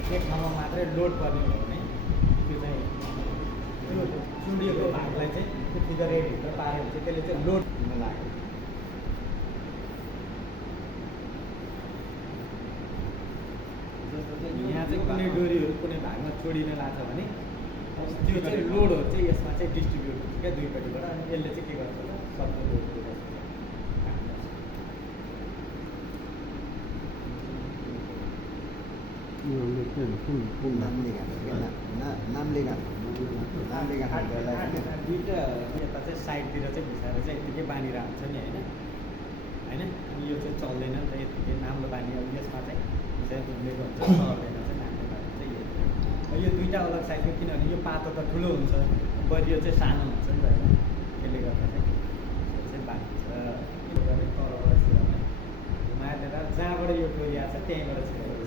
एक ठाउँमा मात्रै लोड गर्ने हो भने त्यो चाहिँ त्यो चुडिएको भागलाई चाहिँ त्यो फिगर एडभित्र पाऱ्यो भने चाहिँ त्यसले चाहिँ लोड हुन लाग्यो। जस्तो चाहिँ यहाँ चाहिँ कुनै डोरीहरू कुनै भागमा छोडिन लाग्छ भने त्यो चाहिँ लोडहरू चाहिँ यसमा चाहिँ डिस्ट्रिब्युट हुन्छ क्या दुईपट्टिबाट। अनि यसले चाहिँ के गर्छ त सक्दो लोड दिन्छ। दुईवटा यता चाहिँ साइडतिर चाहिँ घुसाएर चाहिँ यत्तिकै बाँधिरहेको हुन्छ नि होइन होइन। अनि यो चाहिँ चल्दैन नि त यत्तिकै नाम्लो बानी। अब यसमा चाहिँ घुमेको हुन्छ चल्दैन चाहिँ नाम्लो बानी चाहिँ यो दुईवटा अलग साइडको। किनभने यो पातो त ठुलो हुन्छ बरियो चाहिँ सानो हुन्छ नि त होइन। त्यसले गर्दा चाहिँ बाँधिन्छ। तलबाट छिराउने घुमाएर जहाँबाट यो डोरी आएको छ त्यहीँबाट छिराउने।